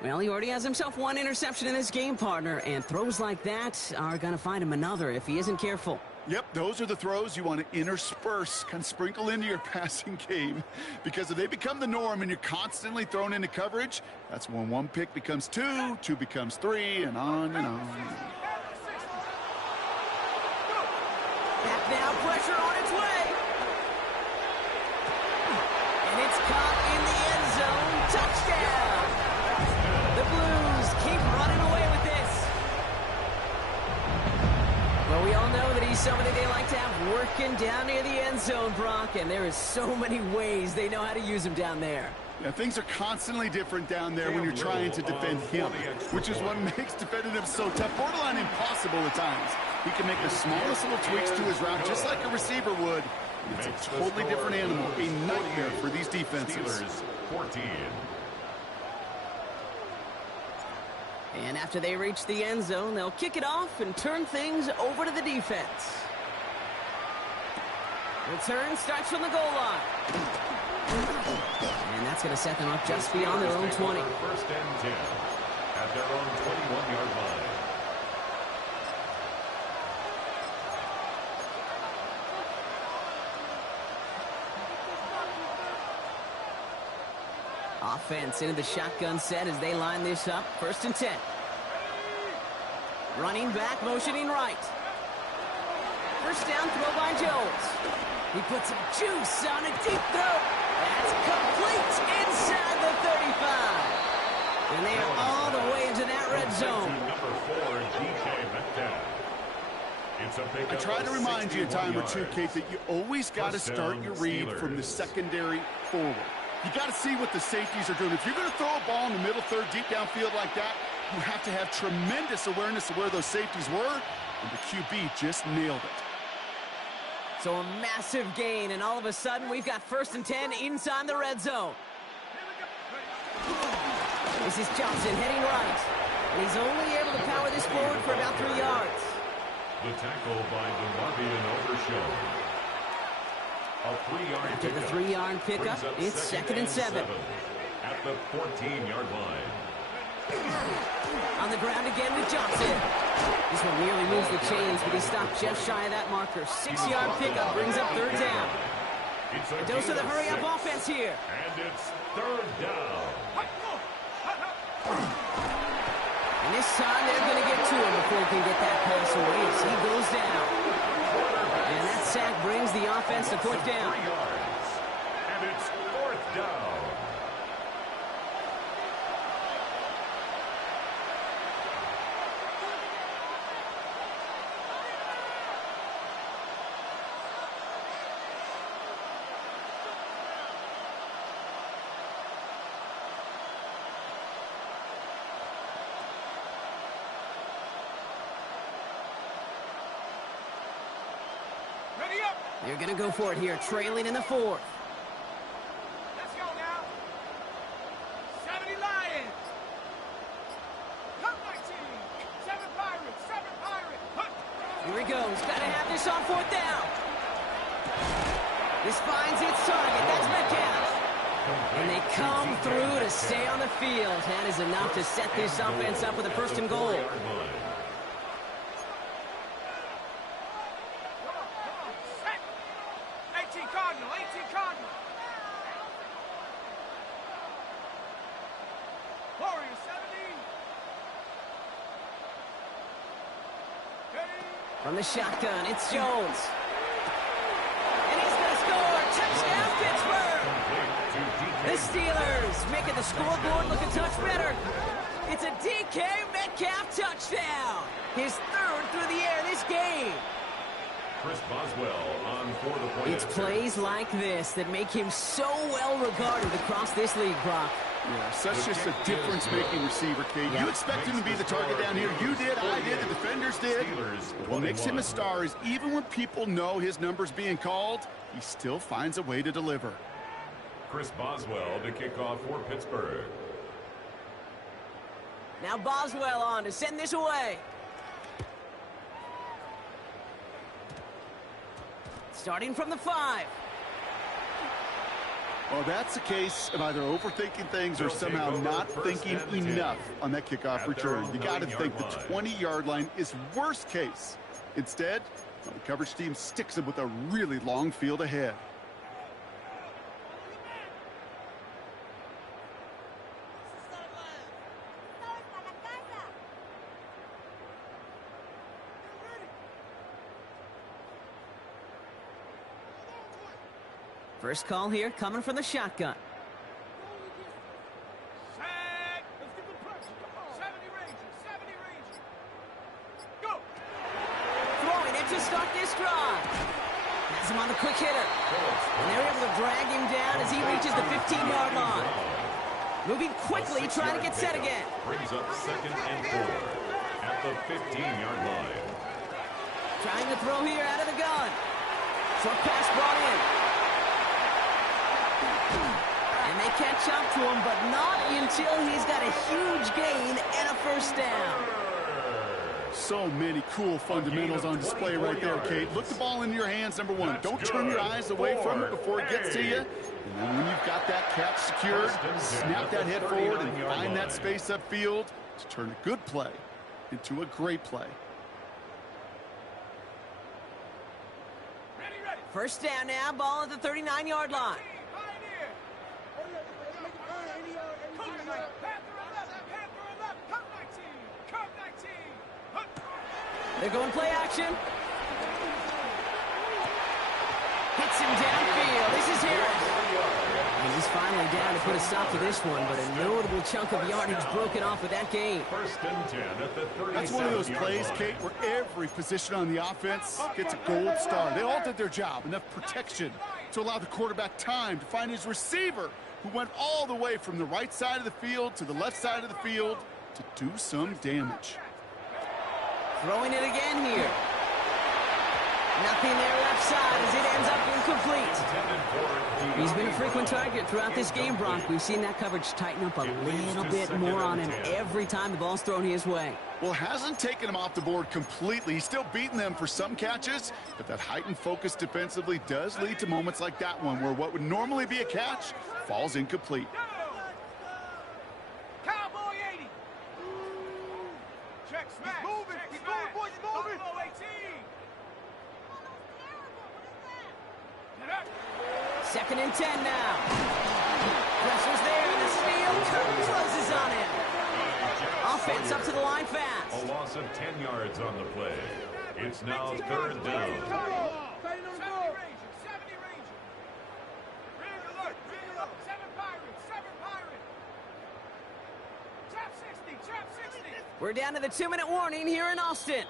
Well, he already has himself one interception in this game, partner, and throws like that are going to find him another if he isn't careful. Yep, those are the throws you want to intersperse, kind of sprinkle into your passing game, because if they become the norm and you're constantly thrown into coverage, that's when one pick becomes two, two becomes three, and on and on. Back now, pressure on its way. And it's caught in the end zone. Touchdown! The Blues keep running away with this. Well, we all know that he's somebody they like to have working down near the end zone, Brock, and there is so many ways they know how to use him down there. Yeah, things are constantly different down there when you're trying to defend him, which is what makes defending him so tough, borderline impossible at times. He can make the smallest little tweaks to his route, just like a receiver would. It's a totally different animal, a nightmare for these defenses. 14. And after they reach the end zone, they'll kick it off and turn things over to the defense. Return starts from the goal line. And that's going to set them up just beyond their own 20. First and 10 at their own 21-yard line. Offense into the shotgun set as they line this up. First and 10. Running back, motioning right. First down throw by Jones. He puts some juice on a deep throw. That's complete inside the 35. And they are all the way into that red zone. Number 4, DK Metcalf. I try to remind you a time or two, Kate, that you always got to start your read from the secondary forward. You got to see what the safeties are doing. If you're going to throw a ball in the middle third, deep downfield like that, you have to have tremendous awareness of where those safeties were, and the QB just nailed it. So a massive gain, and all of a sudden, we've got first and 10 inside the red zone. This is Johnson heading right, and he's only able to power this forward for about 3 yards. The tackle by DeMarvion Overshow. After the 3-yard pickup, it's second and 7. At the 14-yard line. On the ground again with Johnson. This one nearly moves the chains, but he stopped just shy of that marker. 6-yard pickup brings up third down. A dose of the hurry-up offense here. And it's third down. And this time they're going to get to him before he can get that pass away as he goes down. And that sack brings the offense to fourth down. 3 yards. And it's fourth down. Ready up. They're going to go for it here, trailing in the fourth. Let's go now. 70 Lions. Cut 19. 7 Pirates. 7 Pirates. Cut. Here he goes. Got to have this on fourth down. This finds its target. That's Metcalf. And they come through to stay on the field. That is enough to set this offense up with a first and goal. Set. 18 Cardinal. 18 Cardinal. Warrior 70. Ready. From the shotgun, it's Jones. And he's going to score. Touchdown, Pittsburgh. The Steelers making the scoreboard look a touch better. It's a DK Metcalf touchdown. His third through the air this game. Chris Boswell on for the point. It's plays like this that make him so well regarded across this league, Brock. Yeah, such just a difference-making receiver, Kate. You expect him to be the target down here. You did, I did, the defenders did. What makes him a star is even when people know his number's being called, he still finds a way to deliver. Chris Boswell to kick off for Pittsburgh. Now Boswell on to send this away. Starting from the 5. Well, that's a case of either overthinking things or somehow not thinking enough on that kickoff return. You got to think the 20-yard line is worst case. Instead, well, the coverage team sticks them with a really long field ahead. First call here coming from the shotgun. Set. Let's get the pressure. Come on. 70 Rangers. 70 Rangers. Go. Throwing it to start this drive. Has him on the quick hitter. And they're able to drag him down as he reaches the 15-yard line. Moving quickly, trying to get set again. Brings up 2nd and 4 at the 15-yard line. Trying to throw here out of the gun. Short pass brought in. And they catch up to him, but not until he's got a huge gain and a first down. So many cool fundamentals on display right there, Kate. Look the ball into your hands, number one. Don't turn your eyes away from it before it gets to you. And then when you've got that catch secured, snap that head forward and find that space upfield to turn a good play into a great play. Ready. First down now, ball at the 39-yard line. Pioneer. Cougar 19. Panther 11. Panther 11. Curve 19. Curve 19. Hunt. They're going play action. Hits him downfield. This is Harris. And he's finally down to put a stop to this one, but a notable chunk of yardage broken off with that gain. 1st and 10 at the 37-yard line. That's one of those plays, Kate, where every position on the offense gets a gold star. They all did their job. Enough protection to allow the quarterback time to find his receiver, who went all the way from the right side of the field to the left side of the field to do some damage. Throwing it again here. Nothing there left side as it ends up incomplete. He's been a frequent target throughout this game, Bronk. We've seen that coverage tighten up a little bit more on him every time the ball's thrown his way. Well, hasn't taken him off the board completely. He's still beating them for some catches, but that heightened focus defensively does lead to moments like that one where what would normally be a catch falls incomplete. Cowboy 80. Check smash. He's moving. He's moving, boys. He's moving. Buffalo 18. Get up. 2nd and 10 now. Pressure's there, and the steel curtain closes on him. Offense up to the line fast. A loss of 10 yards on the play. It's now 3rd down. 70 Rangers. 70 Rangers. Ring alert. Ring alert. 7 Pirates. 7 Pirates. Trap 60. Trap 60. We're down to the 2-minute warning here in Austin.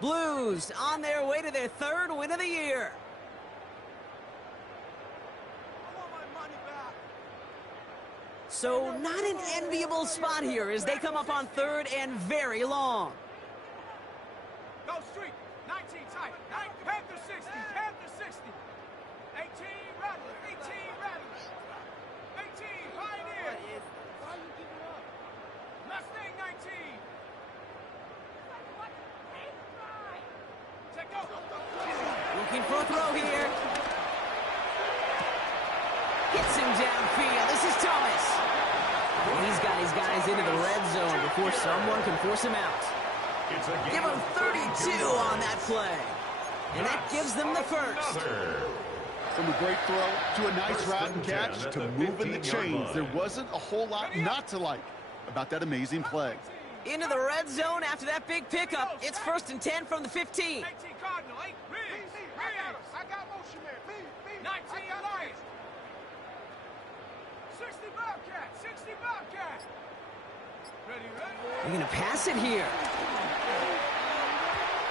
Blues on their way to their 3rd win of the year. I want my money back. So not an enviable spot here as they come up on 3rd and very long. Go street. 19 tight. Panther 60. Panther 60. 18 Rattle. 18 Rattle. 18 Pioneer. Why are you giving up? Mustang 19. Take go. Looking for a throw here. Gets him downfield. This is Thomas. He's got his guys into the red zone before someone can force him out. Give him 32 on that play. And that gives them the first. From a great throw to a nice route and catch to moving the chains, there wasn't a whole lot not to like about that amazing play. Into the red zone after that big pickup. It's 1st and 10 from the 15. 18 Cardinal. 8 Riggs. I got motion there. 19 Lions. 60 Bobcat. 60 Bobcat. Ready. They're going to pass it here.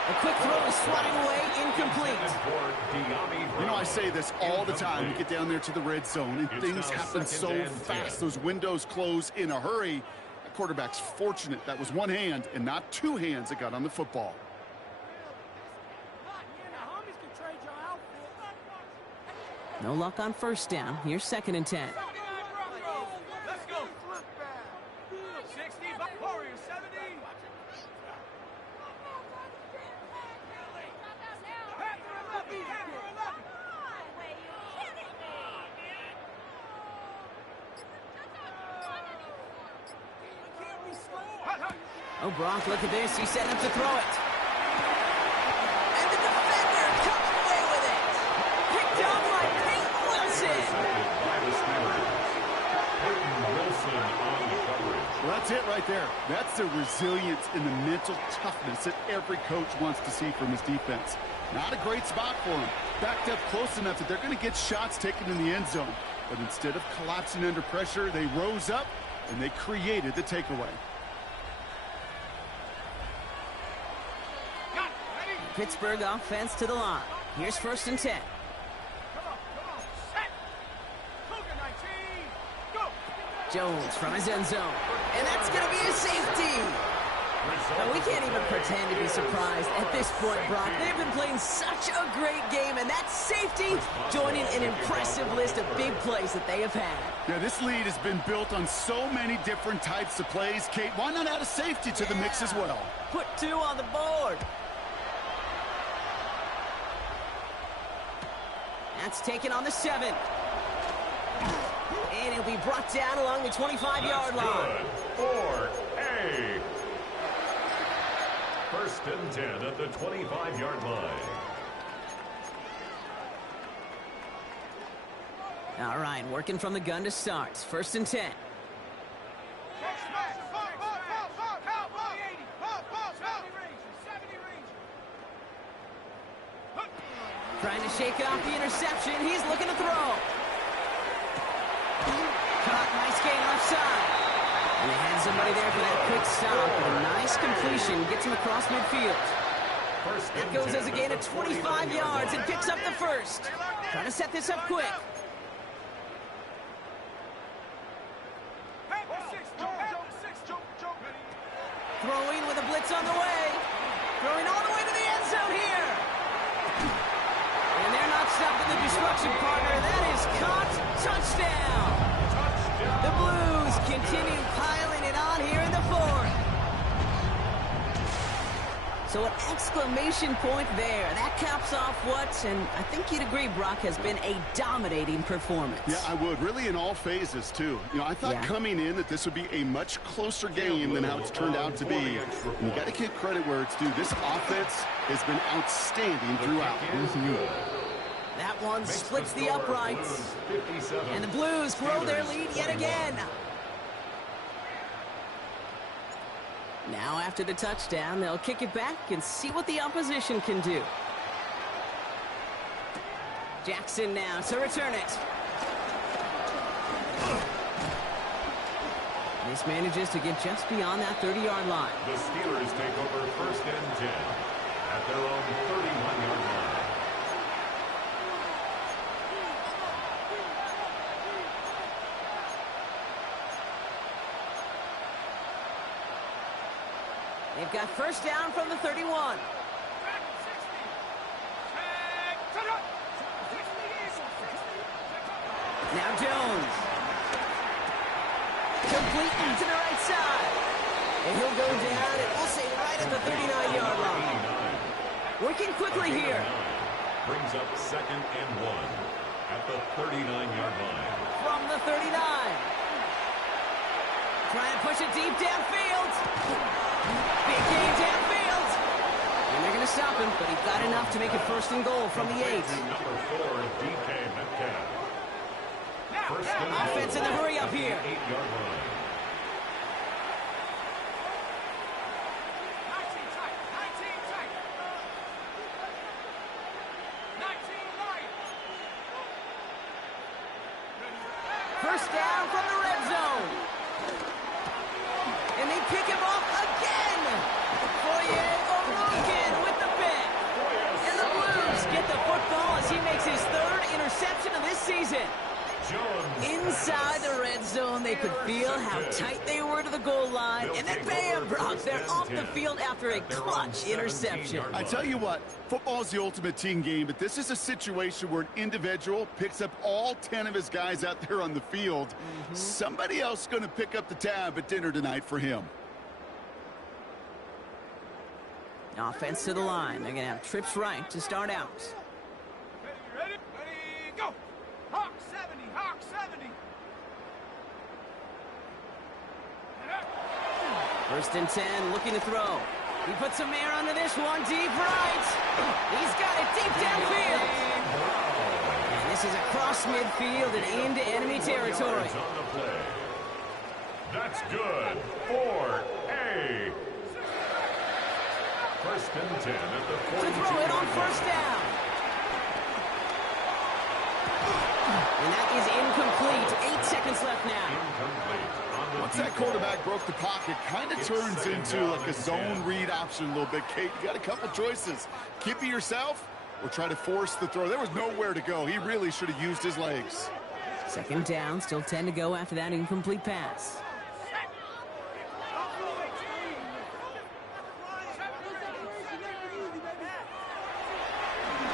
A quick throw is swatting away, incomplete. You know, I say this all the time. You get down there to the red zone, and things happen so fast. Those windows close in a hurry. The quarterback's fortunate that was one hand and not two hands that got on the football. No luck on 1st down. Here's 2nd and 10. Let's go. 60 Warriors. 70. Panther 11. Panther 11. Oh, Brock, look at this. He's setting up to throw it. And the defender comes away with it. Picked up by Peyton Wilson. By the Steelers. Peyton Wilson on the coverage. Well, that's it right there. That's the resilience and the mental toughness that every coach wants to see from his defense. Not a great spot for him. Backed up close enough that they're going to get shots taken in the end zone. But instead of collapsing under pressure, they rose up and they created the takeaway. Pittsburgh offense to the line. Here's 1st and 10. Come on, set. Cougar 19, go. Jones from his end zone. And that's going to be a safety. Now, we can't even pretend to be surprised at this point, Brock. They've been playing such a great game, and that safety joining an impressive list of big plays that they have had. Yeah, this lead has been built on so many different types of plays. Kate, why not add a safety to the mix as well? Put 2 on the board. That's taken on the 7. And it'll be brought down along the 25-yard line. For A. 1st and 10 at the 25-yard line. All right, working from the gun to start. 1st and 10. Trying to shake off the interception. He's looking to throw. Caught, nice gain left side. And they had somebody there for that quick stop. A nice completion. Gets him across midfield. That goes as a gain of 25 yards and picks up the first. Trying to set this up quick. Throwing with a blitz on the way. Throwing all the way to the end zone here. And they're not stopping the destruction, partner. That is caught. Touchdown. The Blues continue piling it on here in the 4th. So an exclamation point there. That caps off what, and I think you'd agree, Brock, has been a dominating performance. Yeah, I would. Really in all phases, too. You know, I thought coming in that this would be a much closer game than how it's turned out to be. And you got to give credit where it's due. This offense has been outstanding throughout. That one splits the uprights. And the Blues grow their lead yet again. Now after the touchdown, they'll kick it back and see what the opposition can do. Jackson now to return it. This manages to get just beyond that 30-yard line. The Steelers take over 1st and 10 at their own 31-yard line. They've got 1st down from the 31. Now Jones. Complete to the right side. And he'll go down, and we'll say right at the 39-yard line. Working quickly here. Brings up 2nd and 1 at the 39-yard line. From the 39. Trying to push it deep downfield. Big game downfield. And they're going to stop him, but he got enough to make it 1st and goal from the 8. Number 4, DK Metcalf. Offense in the hurry up here. 8-yard line. 19 tight, 19 tight. 19 light. 1st down from the red zone. And they pick him off again. Foye Oroken with the pick. And the Blues get the football as he makes his 3rd interception of this season. Inside the red zone, they could feel how tight they were to the goal line. And then bam, Brock, they're off the field after a clutch interception. I tell you what, football is the ultimate team game, but this is a situation where an individual picks up all 10 of his guys out there on the field. Somebody else is going to pick up the tab at dinner tonight for him. Offense to the line. They're going to have trips right to start out. Ready? Ready, go. Hawk 70, Hawk 70. First and 10, looking to throw. He puts some air under this one, deep right. He's got it deep downfield. And this is across midfield and into enemy territory. That's good for A. First and 10 at the 42. To throw it on first down. And that is incomplete. 8 seconds left now. Incomplete. Once that quarterback broke the pocket, kind of turns into like a zone read option a little bit. Kate, you got a couple choices. Keep it yourself or try to force the throw. There was nowhere to go. He really should have used his legs. Second down, still 10 to go after that incomplete pass.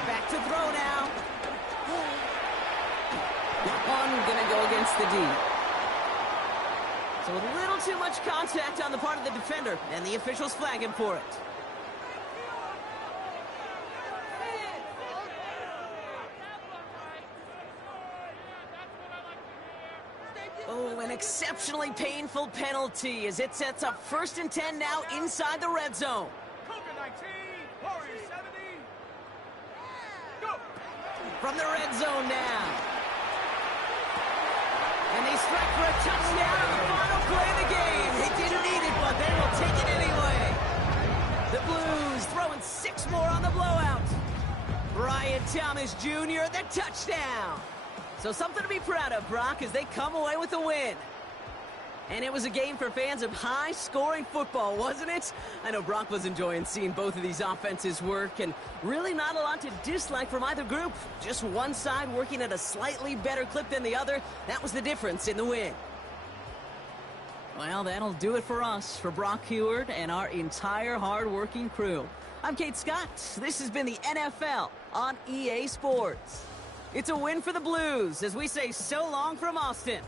Back to throw now. That one gonna go against the D. So a little too much contact on the part of the defender, and the officials flag him for it. Oh, an exceptionally painful penalty as it sets up first and 10 now inside the red zone. Cougar 19, Warriors 70. Go! From the red zone now. And they strike for a touchdown on the final play of the game. They didn't need it, but they will take it anyway. The Blues throwing 6 more on the blowout. Brian Thomas Jr., the touchdown. So something to be proud of, Brock, as they come away with a win. And it was a game for fans of high-scoring football, wasn't it? I know Brock was enjoying seeing both of these offenses work, and really not a lot to dislike from either group. Just one side working at a slightly better clip than the other. That was the difference in the win. Well, that'll do it for us, for Brock Heward and our entire hard-working crew. I'm Kate Scott. This has been the NFL on EA Sports. It's a win for the Blues as we say so long from Austin.